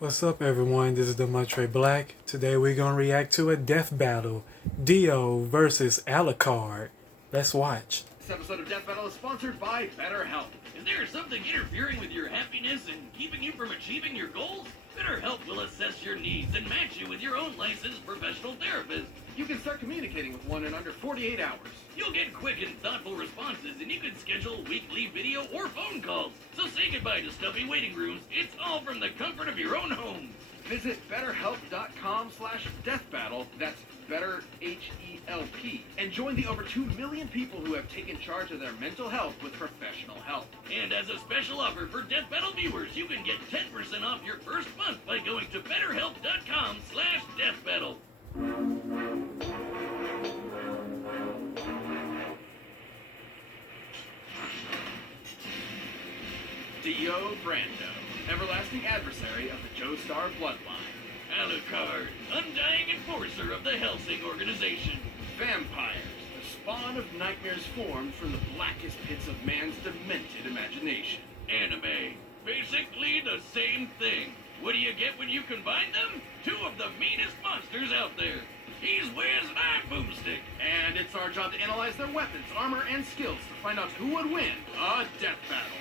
What's up, everyone? This is Demontre Black. Today we're gonna react to a death battle: Dio versus Alucard. Let's watch. This episode of Death Battle is sponsored by BetterHelp. Is there something interfering with your happiness and keeping you from achieving your goals? BetterHelp will assess your needs and match you with your own licensed professional therapist. You can start communicating with one in under 48 hours. You'll get quick and thoughtful responses, and you can schedule weekly video or phone calls. So say goodbye to stuffy waiting rooms. It's all from the comfort of your own home. Visit betterhelp.com/deathbattle. That's better H-E-L-P. And join the over 2 million people who have taken charge of their mental health with professional help. And as a special offer for Death Battle viewers, you can get 10% off your first month by going to betterhelp.com/deathbattle. Dio Brando, everlasting adversary of the Joestar bloodline. Alucard, undying enforcer of the Hellsing organization. Vampires, the spawn of nightmares formed from the blackest pits of man's demented imagination. Anime, basically the same thing. What do you get when you combine them? Two of the meanest monsters out there. He's Wiz and I'm Boomstick. And it's our job to analyze their weapons, armor, and skills to find out who would win a death battle.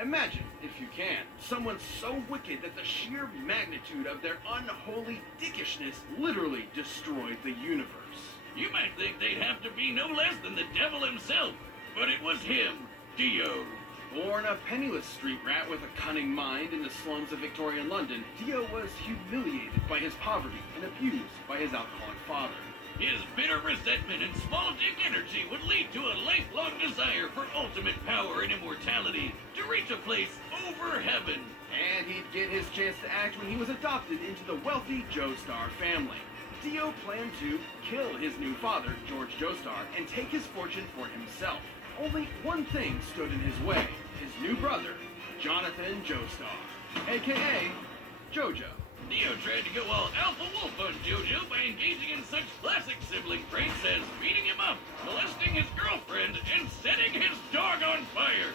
Imagine, if you can, someone so wicked that the sheer magnitude of their unholy dickishness literally destroyed the universe. You might think they'd have to be no less than the devil himself, but it was him, Dio. Born a penniless street rat with a cunning mind in the slums of Victorian London, Dio was humiliated by his poverty and abused by his alcoholic father. His bitter resentment and small dick energy would lead to a lifelong desire for ultimate power and immortality, to reach a place over heaven. And he'd get his chance to act when he was adopted into the wealthy Joestar family. Dio planned to kill his new father, George Joestar, and take his fortune for himself. Only one thing stood in his way: his new brother, Jonathan Joestar, aka Jojo. Dio tried to go all alpha wolf on Jojo by engaging in such classic sibling pranks as beating him up, molesting his girlfriend, and setting his dog on fire.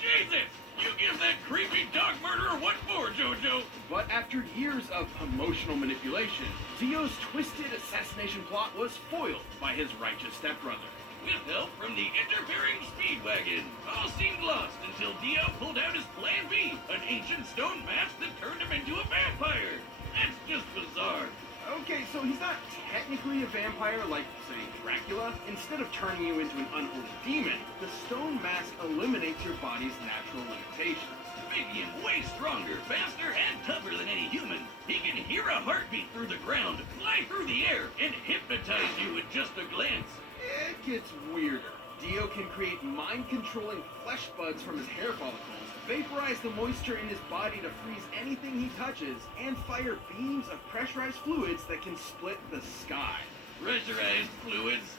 Jesus! You give that creepy dog murderer what for, Jojo? But after years of emotional manipulation, Dio's twisted assassination plot was foiled by his righteous stepbrother. With help from the interfering Speedwagon, all seemed lost until Dio pulled out his Plan B, an ancient stone mask that turned him into a vampire. That's just bizarre. Okay, so he's not technically a vampire like, say, Dracula. Instead of turning you into an unholy demon, the stone mask eliminates your body's natural limitations. Making him way stronger, faster, and tougher than any human. He can hear a heartbeat through the ground, fly through the air, and hypnotize you with just a glance. It gets weirder. Dio can create mind-controlling flesh buds from his hair follicles, vaporize the moisture in his body to freeze anything he touches, and fire beams of pressurized fluids that can split the sky. Pressurized fluids?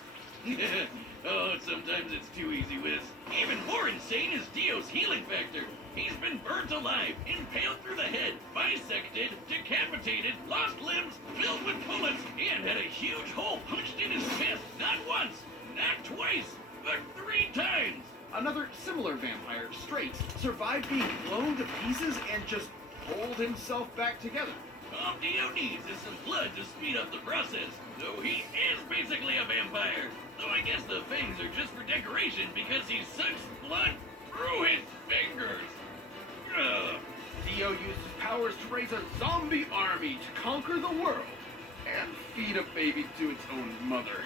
Oh, sometimes it's too easy, Wiz. Even more insane is Dio's healing factor. He's been burnt alive, impaled through the head, bisected, decapitated, lost limbs, filled with bullets, and had a huge hole punched in his chest, not once, not twice, but 3 times. Another similar vampire, Straits, survived being blown to pieces and just pulled himself back together. All Dio needs is some blood to speed up the process, though he is basically a vampire. Though I guess the fangs are just for decoration because he sucks blood through his fingers. Ugh. Dio used his powers to raise a zombie army to conquer the world and feed a baby to its own mother.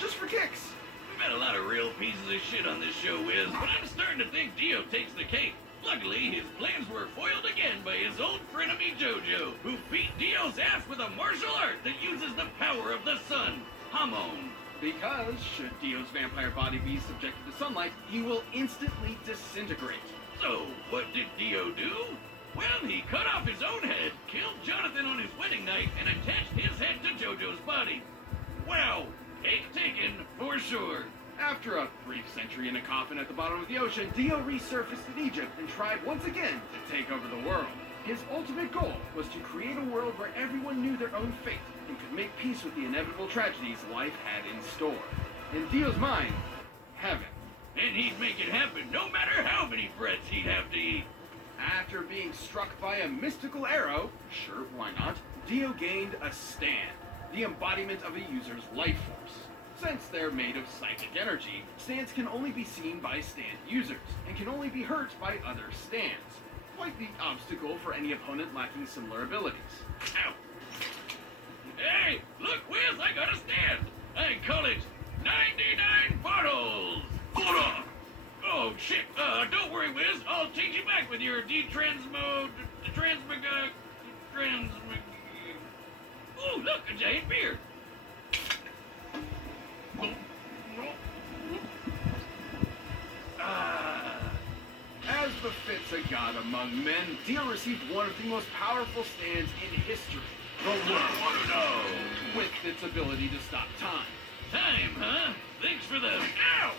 Just for kicks. We've had a lot of real pieces of shit on this show, Wiz, but I'm starting to think Dio takes the cake. Luckily, his plans were foiled again by his old frenemy Jojo, who beat Dio's ass with a martial art that uses the power of the sun, Hamon. Because, should Dio's vampire body be subjected to sunlight, he will instantly disintegrate. So, what did Dio do? Well, he cut off his own head, killed Jonathan on his wedding night, and attached his head to Jojo's body. Wow, cake taken, for sure. After a brief century in a coffin at the bottom of the ocean, Dio resurfaced in Egypt and tried once again to take over the world. His ultimate goal was to create a world where everyone knew their own fate and could make peace with the inevitable tragedies life had in store. In Dio's mind, heaven. And he'd make it happen no matter how many breads he'd have to eat. struck by a mystical arrow, sure, why not, Dio gained a stand, the embodiment of a user's life force. Since they're made of psychic energy, stands can only be seen by stand users, and can only be hurt by other stands. Quite the obstacle for any opponent lacking similar abilities. Ow! Hey, look, Wiz, I got a stand! I call it 99 bottles! Hold on! Oh, shit, don't worry, Wiz, I'll take you back with your Ooh, look, a giant beer! As befits a god among men, Dio received one of the most powerful stands in history. The World with its ability to stop time. Time, huh? Thanks for the... Ow!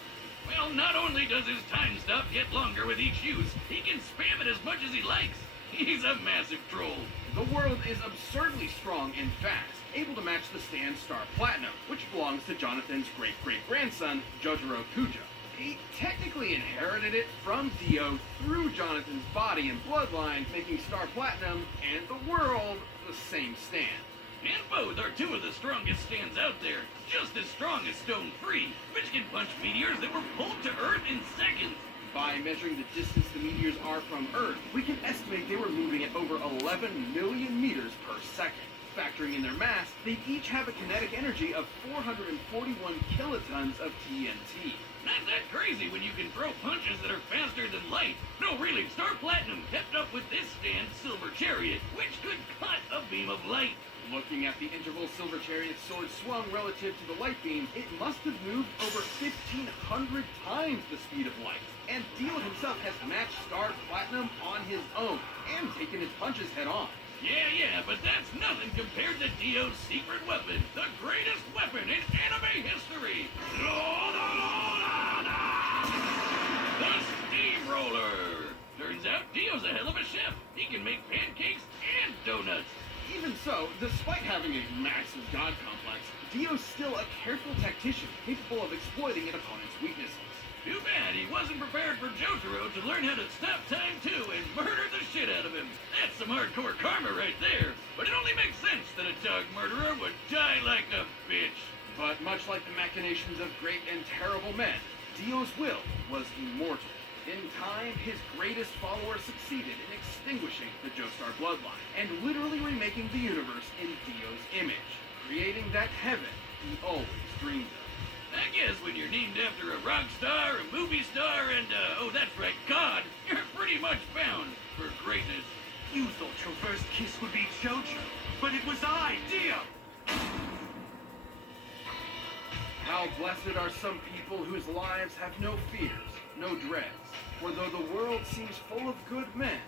Well, not only does his time stop get longer with each use, he can spam it as much as he likes. He's a massive troll. The world is absurdly strong and fast, able to match the stand Star Platinum, which belongs to Jonathan's great-great-grandson, Jotaro Kujo. He technically inherited it from Dio through Jonathan's body and bloodline, making Star Platinum and the world the same stand. And both are two of the strongest stands out there, just as strong as Stone Free, which can punch meteors that were pulled to Earth in seconds. By measuring the distance the meteors are from Earth, we can estimate they were moving at over 11 million meters per second. Factoring in their mass, they each have a kinetic energy of 441 kilotons of TNT. Not that crazy when you can throw punches that are faster than light. No, really, Star Platinum kept up with this stand's Silver Chariot, which could cut a beam of light. Looking at the interval Silver Chariot's sword swung relative to the light beam, it must have moved over 1,500 times the speed of light. And Dio himself has matched Star Platinum on his own, and taken his punches head on. Yeah, but that's nothing compared to Dio's secret weapon, the greatest weapon in anime history! The Steamroller! Turns out Dio's a hell of a chef. He can make pancakes and donuts. Even so, despite having a massive god complex, Dio's still a careful tactician capable of exploiting an opponent's weaknesses. Too bad he wasn't prepared for Jotaro to learn how to stop time too and murder the shit out of him. That's some hardcore karma right there. But it only makes sense that a dog murderer would die like a bitch. But much like the machinations of great and terrible men, Dio's will was immortal. In time, his greatest follower succeeded in extinguishing the Joestar bloodline and literally remaking the universe in Dio's image, creating that heaven he always dreamed of. I guess when you're named after a rock star, a movie star, and, oh, that's right, God, you're pretty much bound for greatness. You thought your first kiss would be Jojo, but it was I, Dio! How blessed are some people whose lives have no fears, no dreads. For though the world seems full of good men,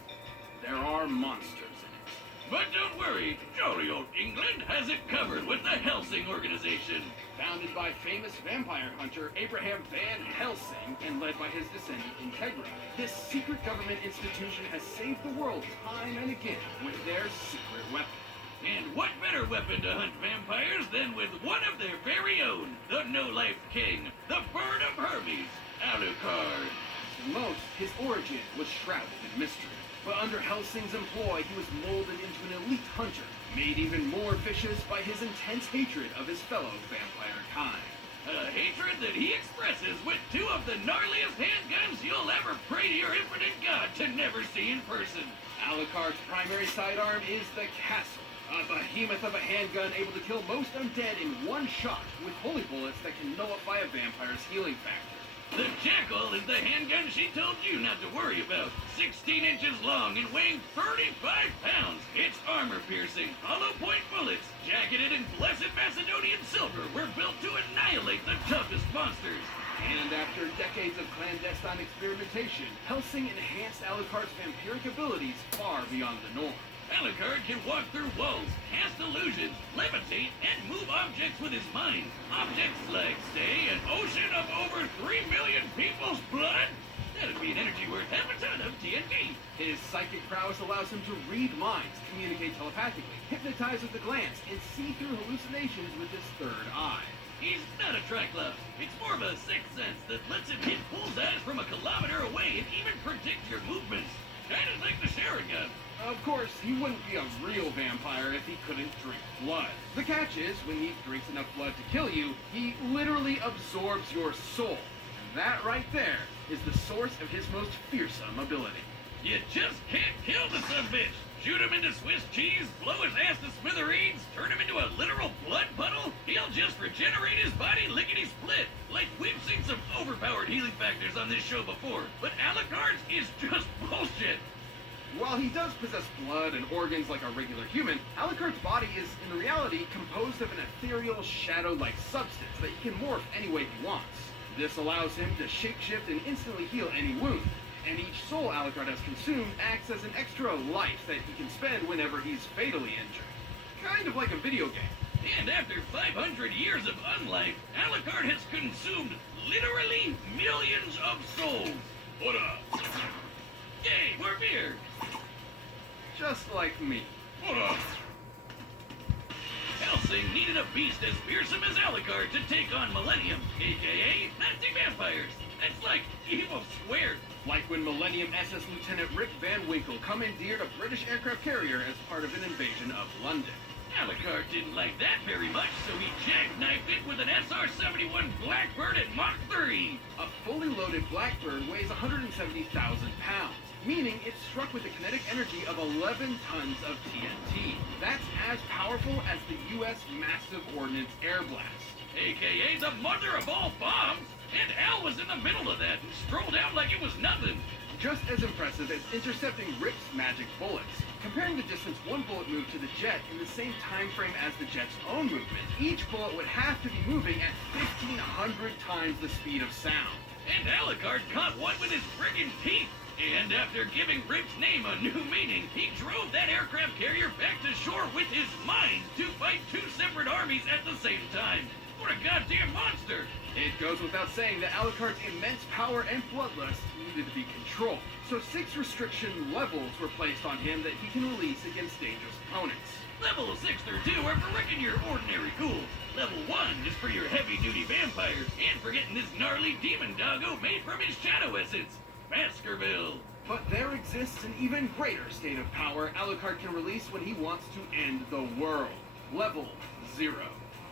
there are monsters in it. But don't worry, jolly old England has it covered with the Helsing Organization. Founded by famous vampire hunter Abraham Van Helsing and led by his descendant Integra, this secret government institution has saved the world time and again with their secret weapon. And what better weapon to hunt vampires than with one of their very own, the no-life king, the Bird of Hermes, Alucard. To most, his origin was shrouded in mystery. But under Helsing's employ, he was molded into an elite hunter, made even more vicious by his intense hatred of his fellow vampire kind. A hatred that he expresses with two of the gnarliest handguns you'll ever pray to your infinite god to never see in person. Alucard's primary sidearm is the Castle, a behemoth of a handgun able to kill most undead in one shot with holy bullets that can nullify a vampire's healing factor. The Jackal is the handgun she told you not to worry about. 16 inches long and weighing 35 pounds. Its armor-piercing, hollow-point bullets, jacketed in blessed Macedonian silver, were built to annihilate the toughest monsters. And after decades of clandestine experimentation, Helsing enhanced Alucard's vampiric abilities far beyond the norm. Alucard can walk through walls, cast illusions, levitate, and move objects with his mind. Objects like, say, an ocean of over 3 million people's blood? That'd be an energy worth half a ton of TNT. His psychic prowess allows him to read minds, communicate telepathically, hypnotize with a glance, and see through hallucinations with his third eye. He's not a Triclops. It's more of a sixth sense that lets him hit bullseyes from a kilometer away and even predict your movements. Kind of like the Sharingan. Of course, he wouldn't be a real vampire if he couldn't drink blood. The catch is, when he drinks enough blood to kill you, he literally absorbs your soul. And that right there is the source of his most fearsome ability. You just can't kill the sumbitch. Shoot him into Swiss cheese, blow his ass to smithereens, turn him into a literal blood puddle? He'll just regenerate his body lickety-split. Like, we've seen some overpowered healing factors on this show before, but Alucard's is just bullshit. While he does possess blood and organs like a regular human, Alucard's body is, in reality, composed of an ethereal, shadow-like substance that he can morph any way he wants. This allows him to shapeshift and instantly heal any wound. And each soul Alucard has consumed acts as an extra life that he can spend whenever he's fatally injured. Kind of like a video game. And after 500 years of unlife, Alucard has consumed literally millions of souls. What up? Yay, more beer! Just like me. What up? Helsing needed a beast as fearsome as Alucard to take on Millennium, aka Nazi vampires. That's like evil squared. Like when Millennium SS Lieutenant Rick Van Winkle commandeered a British aircraft carrier as part of an invasion of London. Alucard didn't like that very much, so he jackknifed it with an SR-71 Blackbird at Mach 3. A fully loaded Blackbird weighs 170,000 pounds, meaning it struck with the kinetic energy of 11 tons of TNT. That's as powerful as the U.S. Massive Ordnance Air Blast. AKA the mother of all bombs. And Al was in the middle of that and strolled out like it was nothing. Just as impressive as intercepting Rip's magic bullets. Comparing the distance one bullet moved to the jet in the same time frame as the jet's own movement, each bullet would have to be moving at 1,500 times the speed of sound. And Alucard caught one with his friggin' teeth. And after giving Rip's name a new meaning, he drove that aircraft carrier back to shore with his mind to fight two separate armies at the same time. What a goddamn monster! It goes without saying that Alucard's immense power and bloodlust needed to be controlled, so 6 restriction levels were placed on him that he can release against dangerous opponents. Level 6 through 2 are for wrecking your ordinary ghouls. Level 1 is for your heavy-duty vampires, and for getting this gnarly demon doggo made from his shadow essence, Baskerville. But there exists an even greater state of power Alucard can release when he wants to end the world. Level 0.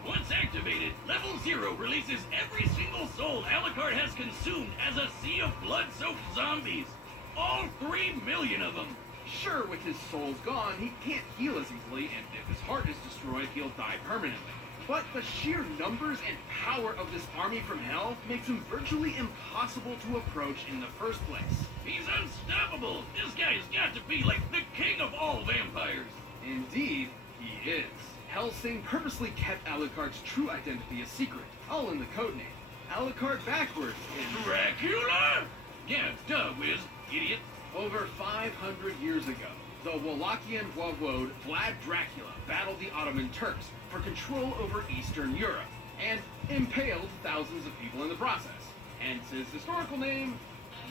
Once activated, Level 0 releases every single soul Alucard has consumed as a sea of blood-soaked zombies. All 3 million of them. Sure, with his souls gone, he can't heal as easily, and if his heart is destroyed, he'll die permanently. But the sheer numbers and power of this army from hell makes him virtually impossible to approach in the first place. He's unstoppable. This guy's got to be like the king of all vampires. Indeed, he is. Helsing purposely kept Alucard's true identity a secret, all in the codename Alucard Backwards. Dracula? Yeah, duh, Wiz, idiot. Over 500 years ago, the Wallachian Wawod Vlad Dracula battled the Ottoman Turks for control over Eastern Europe, and impaled thousands of people in the process. Hence his historical name,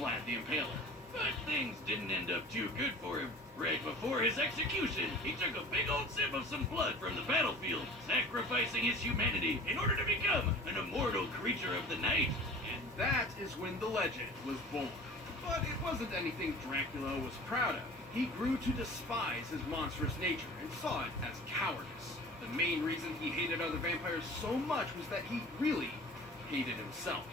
Vlad the Impaler. But things didn't end up too good for him. Right before his execution, he took a big old sip of some blood from the battlefield, sacrificing his humanity in order to become an immortal creature of the night. And that is when the legend was born. But it wasn't anything Dracula was proud of. He grew to despise his monstrous nature and saw it as cowardice. The main reason he hated other vampires so much was that he really hated himself.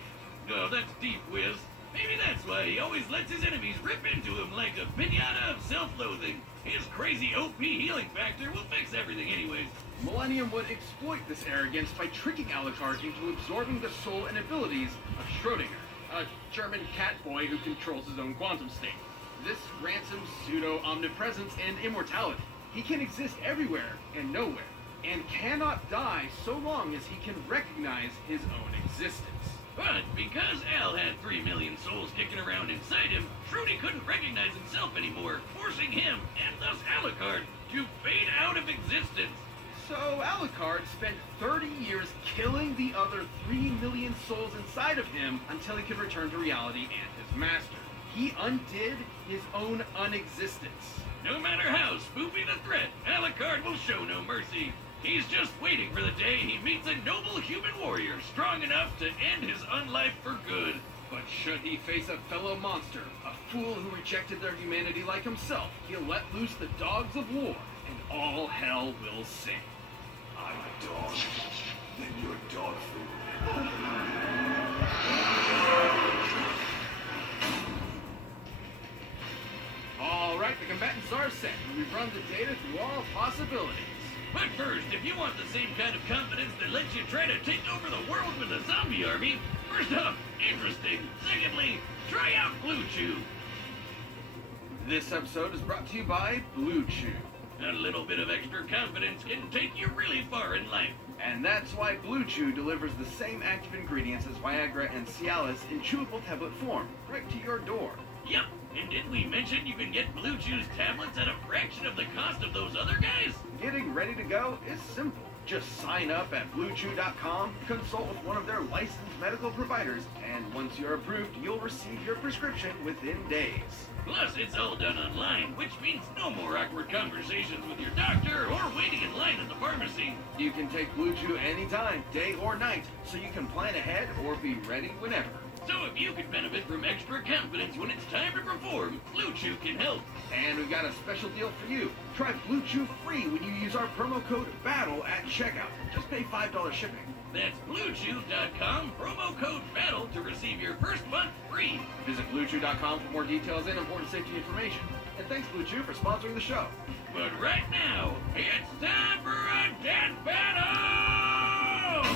Oh, that's deep, Wiz. Maybe that's why he always lets his enemies rip into him like a pinata of self-loathing. His crazy OP healing factor will fix everything anyways. Millennium would exploit this arrogance by tricking Alucard into absorbing the soul and abilities of Schrödinger, a German cat boy who controls his own quantum state. This grants him pseudo-omnipresence and immortality. He can exist everywhere and nowhere, and cannot die so long as he can recognize his own existence. But because Al had 3 million souls kicking around inside him, Trudy couldn't recognize himself anymore, forcing him, and thus Alucard, to fade out of existence. So Alucard spent 30 years killing the other 3 million souls inside of him until he could return to reality and his master. He undid his own unexistence. No matter how spoopy the threat, Alucard will show no mercy. He's just waiting for the day he meets a noble human warrior strong enough to end his unlife for good. But should he face a fellow monster, a fool who rejected their humanity like himself, he'll let loose the dogs of war, and all hell will sing. I'm a dog. Then you're dog food. All right, the combatants are set, and we've run the data through all possibilities. But first, if you want the same kind of confidence that lets you try to take over the world with a zombie army, first off, interesting. Secondly, try out Blue Chew. This episode is brought to you by Blue Chew. A little bit of extra confidence can take you really far in life. And that's why Blue Chew delivers the same active ingredients as Viagra and Cialis in chewable tablet form, right to your door. Yep, and didn't we mention you can get Blue Chew's tablets at a fraction of the cost of those other guys? Getting ready to go is simple. Just sign up at BlueChew.com, consult with one of their licensed medical providers, and once you're approved, you'll receive your prescription within days. Plus, it's all done online, which means no more awkward conversations with your doctor or waiting in line at the pharmacy. You can take Blue Chew anytime, day or night, so you can plan ahead or be ready whenever. So if you can benefit from extra confidence when it's time to perform, Blue Chew can help. And we've got a special deal for you. Try Blue Chew free when you use our promo code BATTLE at checkout. Just pay $5 shipping. That's BlueChew.com, promo code BATTLE to receive your first month free. Visit BlueChew.com for more details and important safety information. And thanks, Blue Chew, for sponsoring the show. But right now, it's time for a death battle!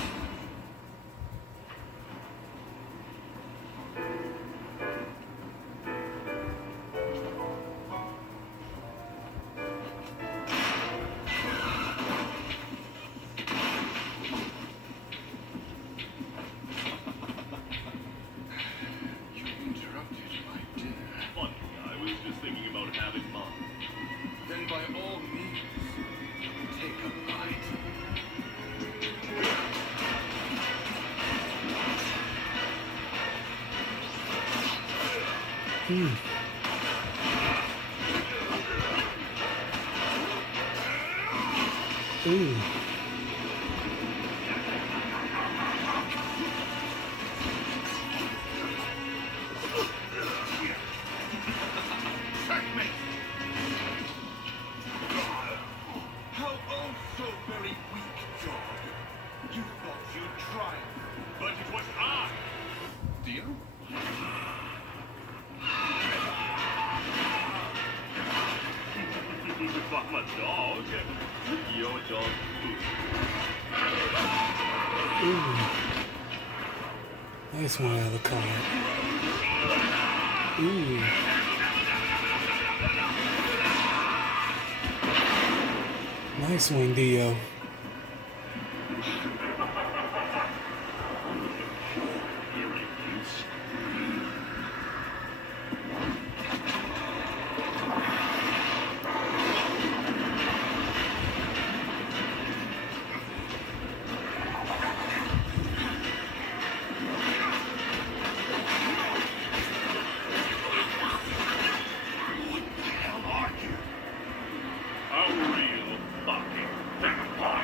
You interrupted my dinner. Funny, I was just thinking about having mine. Then by all means, take a bite. Ooh. Checkmate! How oh so very weak, dog. You thought you'd triumph, but it was I. Deal? If I'm a dog, you're a dog too. Ooh. Nice one, Alucard. Ooh. Nice one, Dio. A real fucking vampire.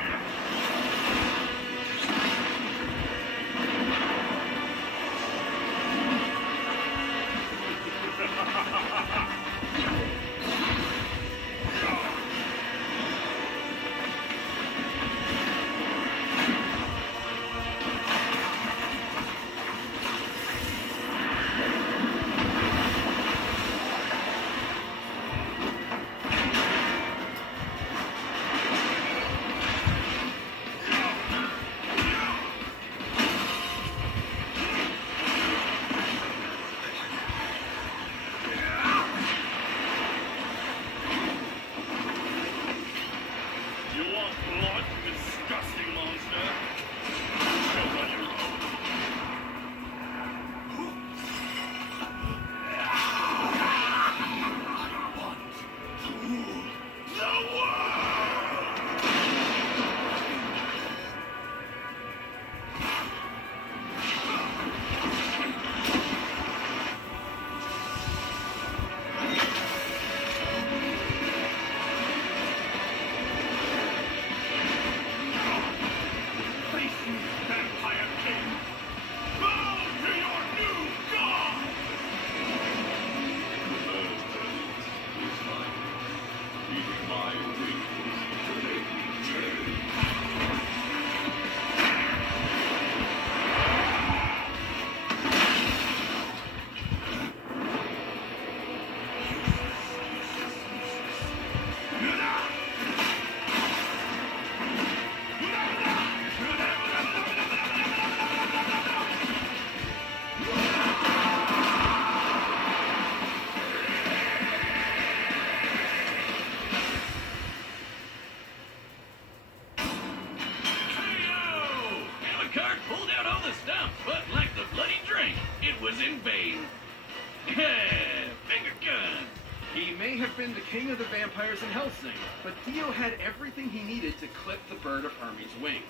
been the king of the vampires in Helsing, but Dio had everything he needed to clip the Bird of Hermes' wings.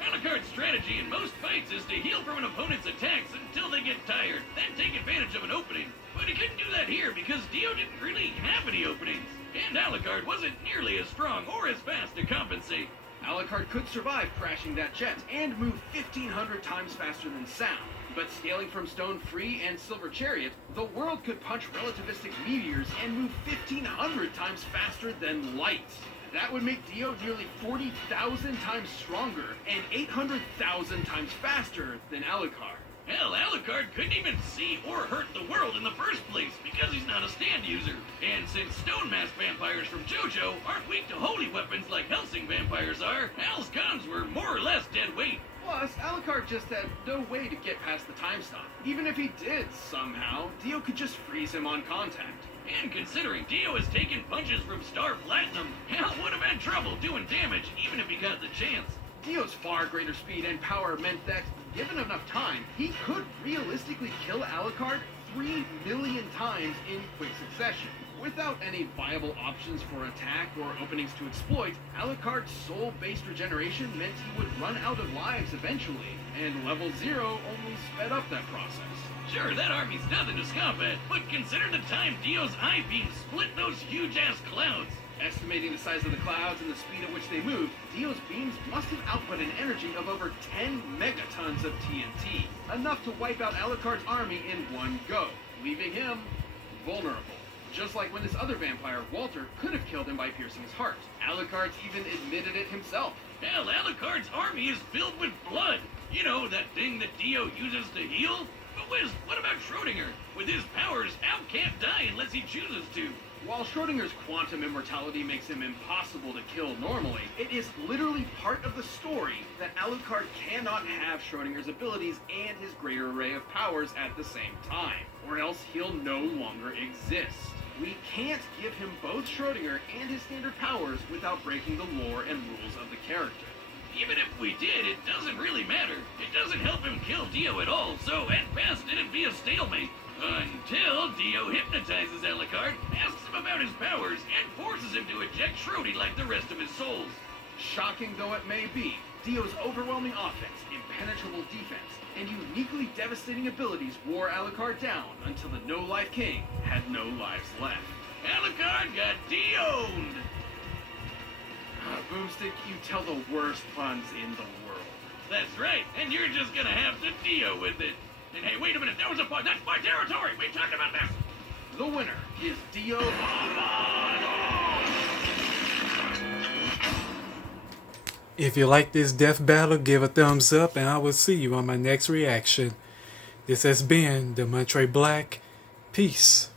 Alucard's strategy in most fights is to heal from an opponent's attacks until they get tired, then take advantage of an opening. But he couldn't do that here because Dio didn't really have any openings, and Alucard wasn't nearly as strong or as fast to compensate. Alucard could survive crashing that jet and move 1,500 times faster than sound. But scaling from Stone Free and Silver Chariot, the world could punch relativistic meteors and move 1,500 times faster than light. That would make Dio nearly 40,000 times stronger and 800,000 times faster than Alucard. Hell, Alucard couldn't even see or hurt the world in the first place because he's not a stand user. And since stone mask vampires from JoJo aren't weak to holy weapons like Helsing vampires are, Al's guns were more or less dead weight. Plus, Alucard just had no way to get past the time stop. Even if he did somehow, Dio could just freeze him on contact. And considering Dio has taken punches from Star Platinum, Al would have had trouble doing damage even if he got the chance. Dio's far greater speed and power meant that, given enough time, he could realistically kill Alucard 3 million times in quick succession. Without any viable options for attack or openings to exploit, Alucard's soul-based regeneration meant he would run out of lives eventually, and level 0 only sped up that process. Sure, that army's nothing to scoff at, but consider the time Dio's eye beam split those huge-ass clouds. Estimating the size of the clouds and the speed at which they moved, Dio's beams must have output an energy of over 10 megatons of TNT, enough to wipe out Alucard's army in one go, leaving him vulnerable. Just like when this other vampire, Walter, could have killed him by piercing his heart. Alucard's even admitted it himself. Hell, Alucard's army is filled with blood. You know, that thing that Dio uses to heal? But Wiz, what about Schrodinger? With his powers, Al can't die unless he chooses to. While Schrodinger's quantum immortality makes him impossible to kill normally, it is literally part of the story that Alucard cannot have Schrodinger's abilities and his greater array of powers at the same time, or else he'll no longer exist. We can't give him both Schrodinger and his standard powers without breaking the lore and rules of the character. Even if we did, it doesn't really matter. It doesn't help him kill Dio at all, so at best it'd be a stalemate. Until Dio hypnotizes Alucard, asks him about his powers, and forces him to eject Schrody like the rest of his souls. Shocking though it may be, Dio's overwhelming offense, impenetrable defense, and uniquely devastating abilities wore Alucard down until the No-Life King had no lives left. Alucard got Dioned! Boomstick, you tell the worst puns in the world. That's right, and you're just gonna have to Dio with it. And hey, wait a minute, that was a pun. That's my territory. We talked about this. The winner is Dio. If you like this death battle, give a thumbs up and I will see you on my next reaction. This has been the Montre Black. Peace.